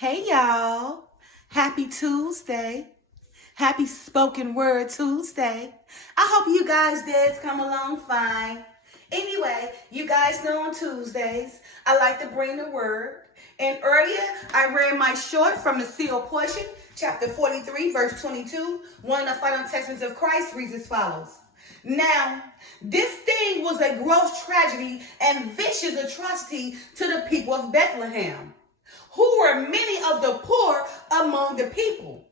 Hey y'all. Happy Tuesday. Happy Spoken Word Tuesday. I hope you guys did come along fine. Anyway, you guys know on Tuesdays, I like to bring the word. And earlier, I read my short from the sealed portion, chapter 43, verse 22. One of the final testaments of Christ reads as follows. Now, this thing was a gross tragedy and vicious atrocity to the people of Bethlehem, who were many of the poor among the people.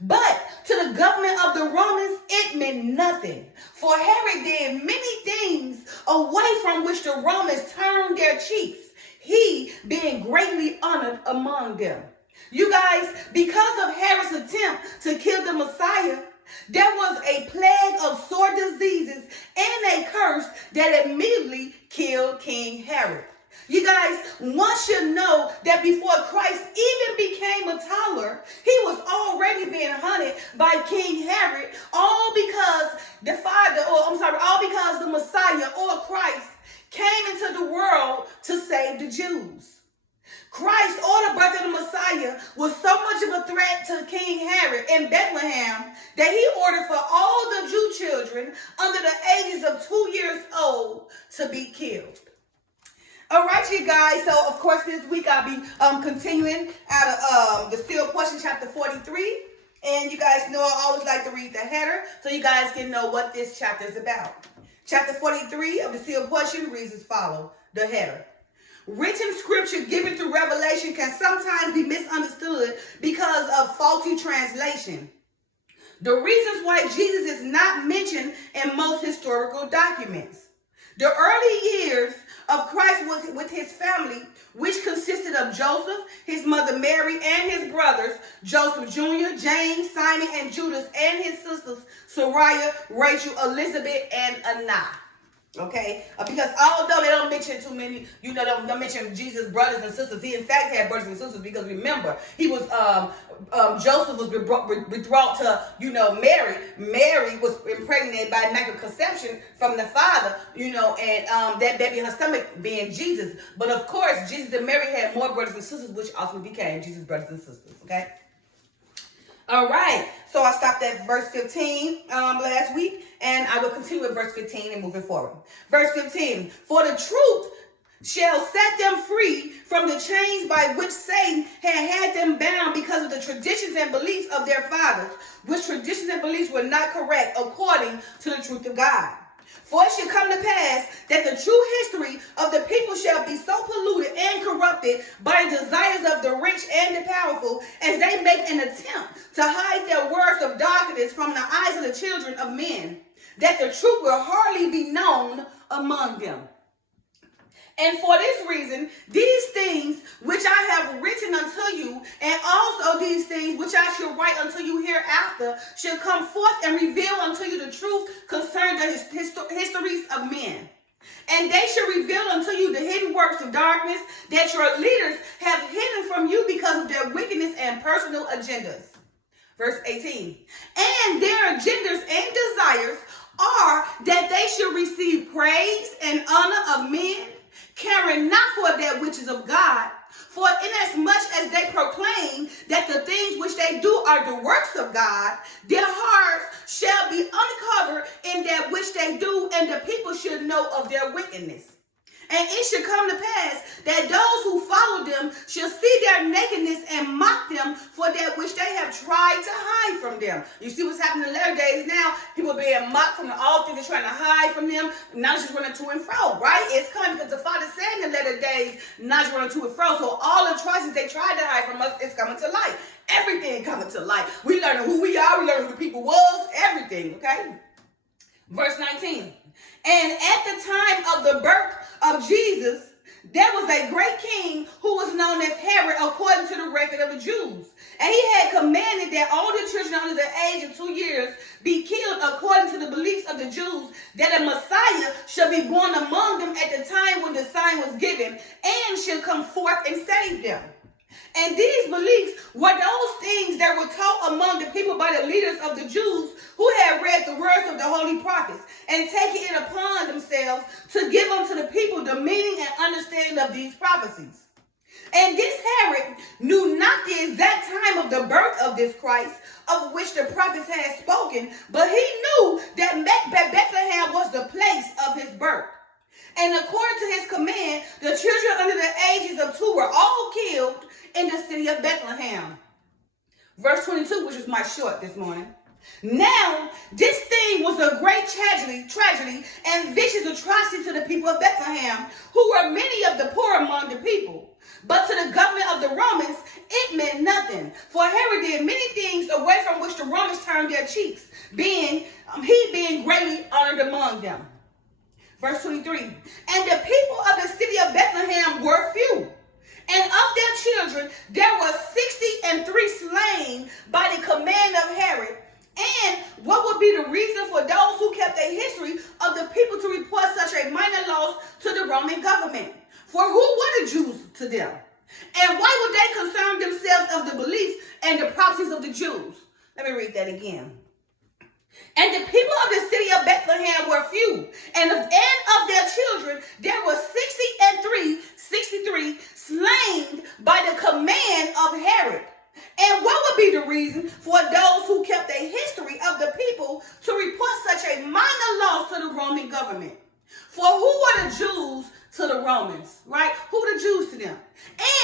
But to the government of the Romans, it meant nothing. For Herod did many things away from which the Romans turned their cheeks, he being greatly honored among them. You guys, because of Herod's attempt to kill the Messiah, there was a plague of sore diseases and a curse that immediately killed King Herod. You guys, one should know that before Christ even became a toddler, he was already being hunted by King Herod, all because all because the Messiah or Christ came into the world to save the Jews. Christ, or the birth of the Messiah, was so much of a threat to King Herod in Bethlehem that he ordered for all the Jew children under the ages of 2 years old to be killed. All right, you guys. So, of course, this week I'll be continuing out of the sealed portion, chapter 43. And you guys know I always like to read the header so you guys can know what this chapter is about. Chapter 43 of the sealed portion reads as follows, the header. Written scripture given through revelation can sometimes be misunderstood because of faulty translation. The reasons why Jesus is not mentioned in most historical documents. The early years of Christ was with his family, which consisted of Joseph, his mother Mary, and his brothers, Joseph Jr., James, Simon, and Judas, and his sisters, Sariah, Rachel, Elizabeth, and Anna. Okay, because although they don't mention too many, don't mention Jesus' brothers and sisters. He in fact had brothers and sisters because remember, he was Joseph was betrothed to Mary. Mary was impregnated by immaculate conception from the father, and that baby in her stomach being Jesus. But of course, Jesus and Mary had more brothers and sisters, which ultimately became Jesus' brothers and sisters. Okay. All right, so I stopped at verse 15 last week, and I will continue with verse 15 and moving forward. Verse 15, for the truth shall set them free from the chains by which Satan had them bound because of the traditions and beliefs of their fathers, which traditions and beliefs were not correct according to the truth of God. For it shall come to pass that the true history of the people shall be so polluted and corrupted by the desires of the rich and the powerful, as they make an attempt to hide their works of darkness from the eyes of the children of men, that the truth will hardly be known among them. And for this reason, these things which I have written unto you, and also these things which I shall write unto you hereafter, shall come forth and reveal unto you the truth concerning the histories of men. And they shall reveal unto you the hidden works of darkness that your leaders have hidden from you because of their wickedness and personal agendas. Verse 18. And their agendas and desires are that they should receive praise and honor of men, caring not for that which is of God, for inasmuch as they proclaim that the things which they do are the works of God, their hearts shall be uncovered in that which they do, and the people should know of their wickedness. And it shall come to pass that those who follow them shall see their nakedness and mock them for that which they have tried to hide from them. You see what's happening in the latter days now? People being mocked from all things they're trying to hide from them. Not just running to and fro, right? It's coming because the Father said in the latter days, not just running to and fro. So all the atrocities they tried to hide from us is coming to light. Everything coming to light. We learning who we are. We learning who the people was. Everything, okay? Verse 19. And at the time of the birth of Jesus, there was a great king who was known as Herod, according to the record of the Jews. And he had commanded that all the children under the age of 2 years be killed according to the beliefs of the Jews, that a Messiah should be born among them at the time when the sign was given, and should come forth and save them. And these beliefs were those things that were taught among the people by the leaders of the Jews who had read the words of the holy prophets and taken it upon themselves to give unto the people the meaning and understanding of these prophecies. And this Herod knew not the of the birth of this Christ, of which the prophets had spoken, but he knew that Bethlehem was the place of his birth. And according to his command, the children under the ages of 2 were all killed in the city of Bethlehem. Verse 22, which is my short this morning. Now, this thing was a great tragedy and vicious atrocity to the people of Bethlehem, who were many of the poor among the people. But to the government of the Romans, it meant nothing. For Herod did many things away from which the Romans turned their cheeks, he being greatly honored among them. Verse 23, and the people of the city of Bethlehem were few, and of their children there were 63 slain by the command of Herod. And what would be the reason for those who kept a history of the people to report such a minor loss to the Roman government? For who were the Jews to them? And why would they concern themselves of the beliefs and the prophecies of the Jews? Let me read that again. And the people of the city of Bethlehem were few, and of their children there were 63 slain by the command of Herod. And what would be the reason for those who kept a history of the people to report such a minor loss to the Roman government? For who were the Jews to the Romans, right? Who were the Jews to them?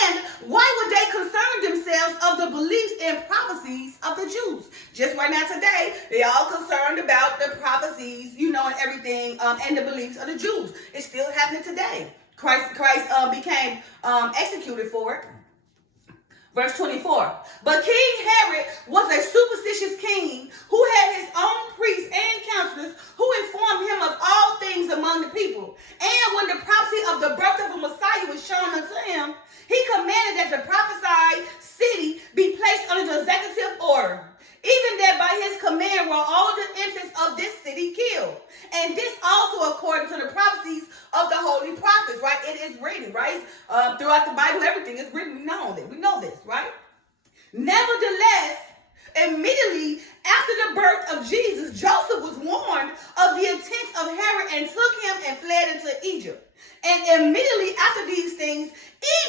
And why would they concern themselves of the beliefs and prophecies of the Jews? Just right now today, they all concerned about the prophecies, and everything, and the beliefs of the Jews. It's still happening today. Christ became executed for it. Verse 24, but King Herod was a superstitious king who had his own priests and counselors who informed him of all things among the people. And when the prophecy of the birth of a Messiah was shown unto him, he commanded that the prophesied city be placed under the executive order. Even that by his command were all the infants of this city killed. And this also according to the prophecies of the holy prophets, right? It is written, right? Throughout the Bible, everything is written. We know this, right? Nevertheless, immediately after the birth of Jesus, Joseph was warned of the intent of Herod and took him and fled into Egypt. And immediately after these things,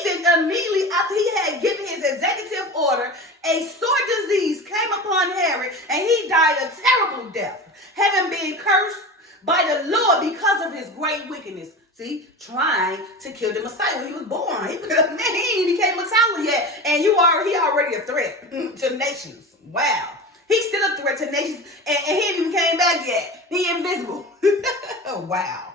even immediately after he had given his executive order, a sore disease came upon Herod, and he died a terrible death, having been cursed by the Lord because of his great wickedness. See, trying to kill the Messiah when he was born. He ain't became a toddler yet, and he already a threat to nations. Wow. He's still a threat to nations, and he ain't even came back yet. He invisible. Oh, wow.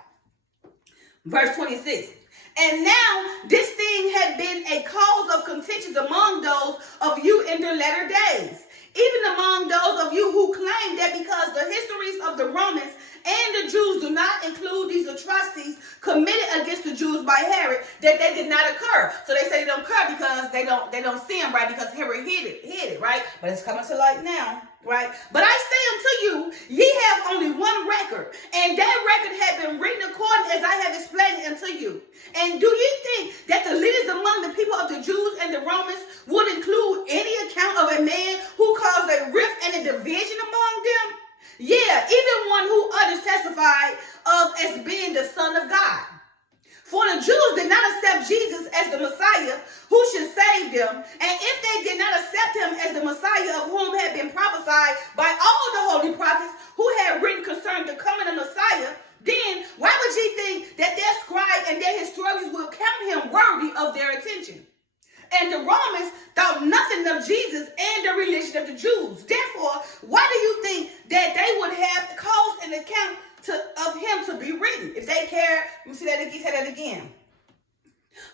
Verse 26. And now this thing had been a cause of contention among those of you in the latter days, even among those of you who claim that because the histories of the Romans and the Jews do not include these atrocities committed against the Jews by Herod, that they did not occur. So they say they don't occur because they don't see them, right? Because Herod hid it, right? But it's coming to light now, right? But I say unto you, ye have only one record, and that record had been written according as I have explained it unto you. And do you think that the leaders among the people of the Jews and the Romans would include any account of a man who caused a rift and a division among them? Yeah, even one who others testified of as being the Son of God. For the Jews did not accept Jesus as the Messiah who should save them. And if they did not accept him as the Messiah of whom had been prophesied by all the holy prophets who had written concerning the coming of Messiah, then why would ye think that their scribe and their historians will count him worthy of their attention? And the Romans thought nothing of Jesus and the religion of the Jews. Therefore, why do you think that they would have caused an account of him to be written? If they cared, let me say that again.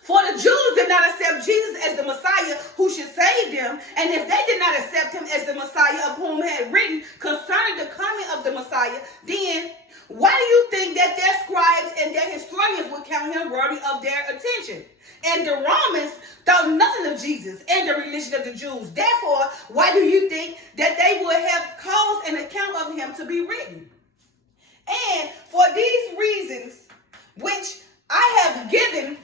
For the Jews did not accept Jesus as the Messiah who should save them, and if they did not accept him as the Messiah of whom had written concerning the coming of the Messiah, then why do you think that their scribes and their historians would count him worthy of their attention? And the Romans thought nothing of Jesus and the religion of the Jews. Therefore, why do you think that they would have caused an account of him to be written? And for these reasons, which I have given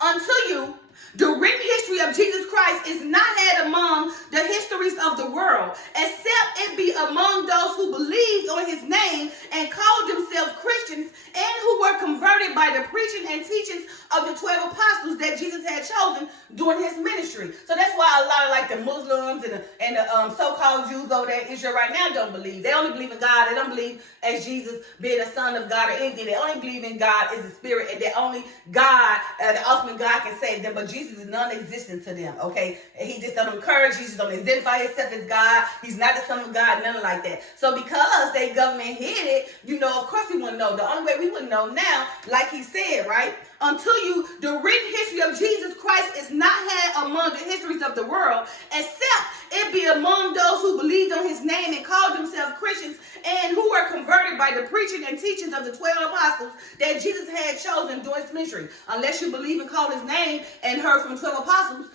unto you, the written history of Jesus Christ is not had among the histories of the world, except it be among those who believed on his name and called themselves Christians, and who were converted by the preaching and teachings of the 12 apostles that Jesus had chosen doing his ministry. So that's why a lot of like the Muslims and the so-called Jews over there in Israel right now don't believe. They only believe in God. They don't believe as Jesus being the Son of God or anything. They only believe in God as a spirit, and that only God, the ultimate God, can save them. But Jesus is non-existent to them. Okay, he just don't encourage. Jesus don't identify himself as God. He's not the Son of God. Nothing like that. So because they government hid it, of course we wouldn't know. The only way we would know now, like he said, right? Until the written history of Jesus Christ is not had among the histories of the world, except it be among those who believed on his name and called themselves Christians, and who were converted by the preaching and teachings of the 12 apostles that Jesus had chosen during his ministry. Unless you believe and call his name and heard from 12 apostles,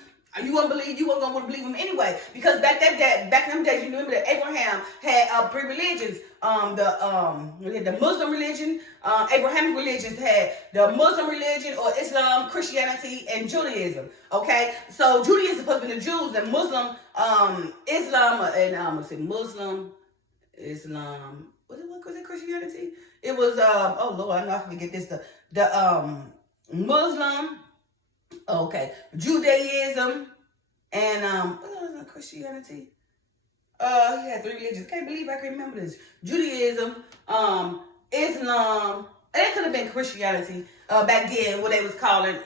you won't believe. You won't want to believe him anyway, because back in them days, you remember that Abraham had 3 religions. We had the Muslim religion. Abrahamic religions had the Muslim religion, or Islam, Christianity, and Judaism. Okay, so Judaism is supposed to be the Jews, and Muslim, Islam, and Muslim, Islam. What was it? Christianity? It was oh Lord, I know I forget this. The Muslim. Okay, Judaism, and what was Christianity? He had 3 religions. Can't believe I can remember this. Judaism, Islam, and that could have been Christianity back then, what they was calling,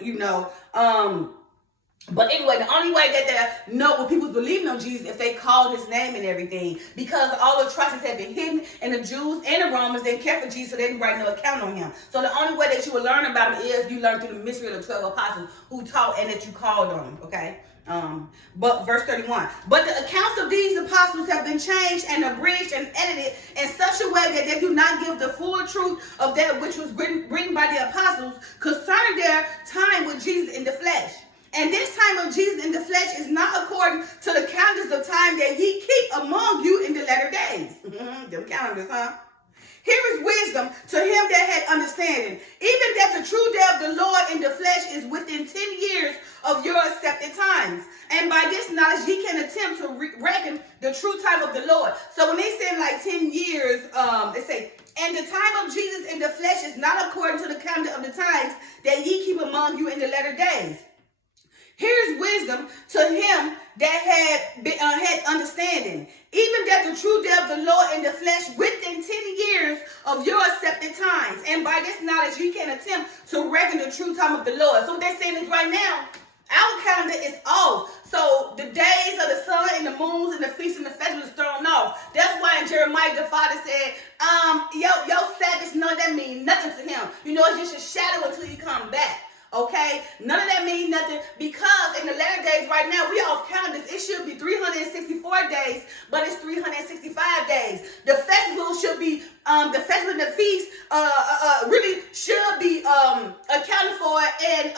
But anyway, the only way that they know what people believing on Jesus if they called his name and everything, because all the atrocities had been hidden, and the Jews and the Romans didn't care for Jesus, so they didn't write no account on him. So the only way that you will learn about him is you learn through the mystery of the 12 apostles who taught and that you called on him. Okay. But verse 31. But the accounts of these apostles have been changed and abridged and edited in such a way that they do not give the full truth of that which was written by the apostles concerning their time with Jesus in the flesh. And this time of Jesus in the flesh is not according to the calendars of time that ye keep among you in the latter days. Them calendars, huh? Here is wisdom to him that had understanding, even that the true day of the Lord in the flesh is within 10 years of your accepted times. And by this knowledge ye can attempt to reckon the true time of the Lord. So when they say like 10 years, they say, and the time of Jesus in the flesh is not according to the calendar of the times that ye keep among you in the latter days. Here's wisdom to him that had understanding, even that the true day of the Lord in the flesh within 10 years of your accepted times. And by this knowledge, you can attempt to reckon the true time of the Lord. So what they're saying is right now, our calendar is off. So the days of the sun and the moons and the feasts and the festivals is thrown off. That's why in Jeremiah the Father said, your Sabbath, none of that means nothing to him. It's just a shadow until you come back. Okay, none of that means nothing, because in the latter days right now, we off calendars. It should be 364 days, but it's 365 days. The festival should be, the festival and the feast really should be accounted for and,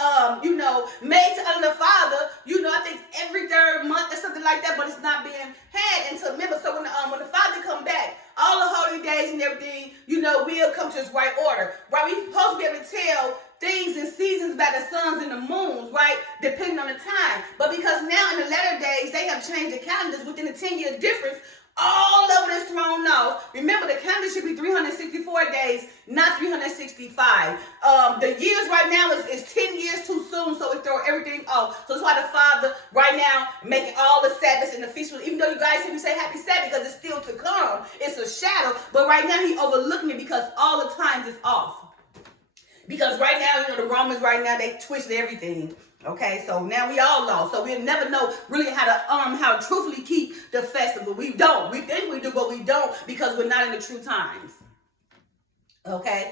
made to honor the Father, I think every 3rd month or something like that, but it's not being had until, remember, so when the Father come back, all the holy days and everything, will come to its right order, right? We're supposed to be able to tell things and seasons by the suns and the moons, right? Depending on the time. But because now in the latter days, they have changed the calendars within a 10-year difference, all of it is thrown off. Remember, the calendar should be 364 days, not 365. The years right now is 10 years too soon, so we throw everything off. So that's why the Father right now making all the Sabbaths and the feasts, even though you guys hear me say happy Sabbath because it's still to come. It's a shadow. But right now he overlooking it because all the times is off. Because right now, the Romans right now, they twisted everything. Okay, so now we all lost. So we'll never know really how to truthfully keep the festival. We don't. We think we do, but we don't, because we're not in the true times. Okay,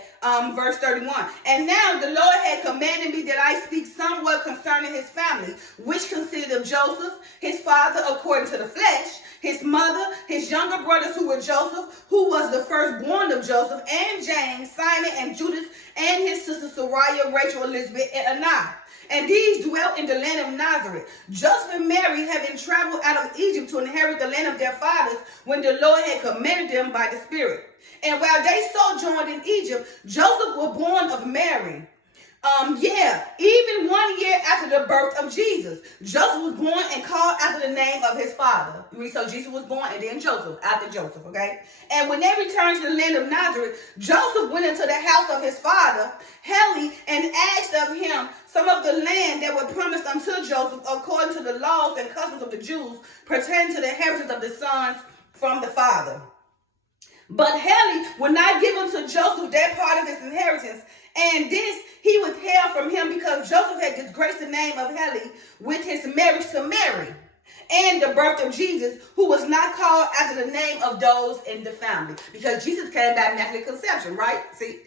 verse 31. And now the Lord had commanded me that I speak somewhat concerning his family, which consisted of Joseph, his father according to the flesh, his mother, his younger brothers who were Joseph, who was the firstborn of Joseph, and James, Simon, and Judas, and his sisters Sariah, Rachel, Elizabeth, and Anna. And these dwelt in the land of Nazareth. Joseph and Mary having traveled out of Egypt to inherit the land of their fathers, when the Lord had commanded them by the Spirit. And while they sojourned in Egypt, Joseph was born of Mary, Yeah, even 1 year after the birth of Jesus, Joseph was born and called after the name of his father. So Jesus was born and then Joseph, after Joseph, okay? And when they returned to the land of Nazareth, Joseph went into the house of his father, Heli, and asked of him some of the land that were promised unto Joseph according to the laws and customs of the Jews pertaining to the inheritance of the sons from the father. But Heli would not give unto Joseph that part of his inheritance, and this he withheld from him because Joseph had disgraced the name of Heli with his marriage to Mary and the birth of Jesus, who was not called after the name of those in the family. Because Jesus came by immaculate conception, right? See?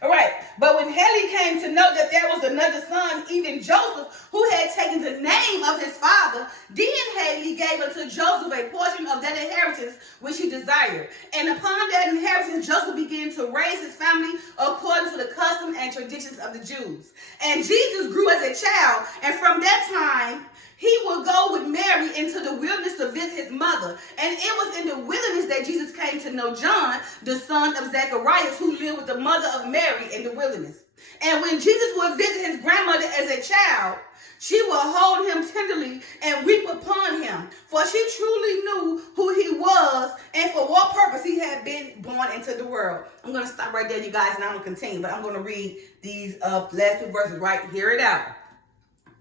All right. But when Heli came to know that there was another son, even Joseph, who had taken the name of his father, then Heli gave unto Joseph a portion of that inheritance which he desired. And upon that inheritance, Joseph began to raise his family according to the custom and traditions of the Jews. And Jesus grew as a child, and from that time, he would go with Mary into the wilderness to visit his mother. And it was in the wilderness that Jesus came to know John, the son of Zacharias, who lived with the mother of Mary in the wilderness. And when Jesus would visit his grandmother as a child, she would hold him tenderly and weep upon him, for she truly knew who he was and for what purpose he had been born into the world. I'm going to stop right there, you guys, and I'm going to continue, but I'm going to read these last two verses right. Hear it out.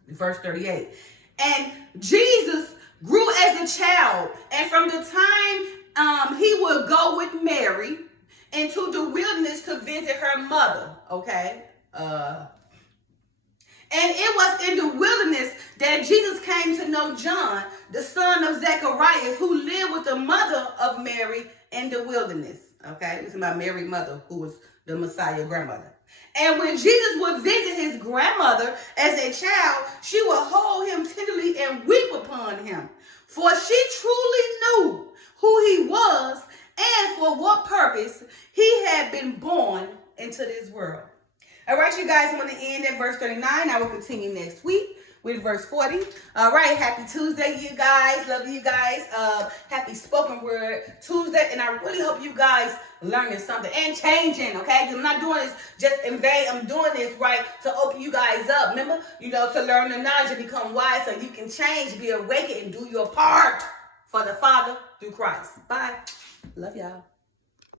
Verse 38. And Jesus grew as a child, and from the time he would go with Mary into the wilderness to visit her mother, okay? And it was in the wilderness that Jesus came to know John, the son of Zacharias, who lived with the mother of Mary in the wilderness, okay? This is my Mary's mother, who was the Messiah grandmother. And when Jesus would visit his grandmother as a child, she would hold him tenderly and weep upon him. For she truly knew who he was and for what purpose he had been born into this world. All right, you guys, I'm going to end at verse 39. I will continue next week with verse 40. All right, happy Tuesday, you guys. Love you guys. Happy Spoken Word Tuesday. And I really hope you guys learning something and changing, okay? Because I'm not doing this just in vain. I'm doing this, right, to open you guys up. Remember, to learn the knowledge and become wise so you can change, be awakened, and do your part for the Father through Christ. Bye. Love y'all.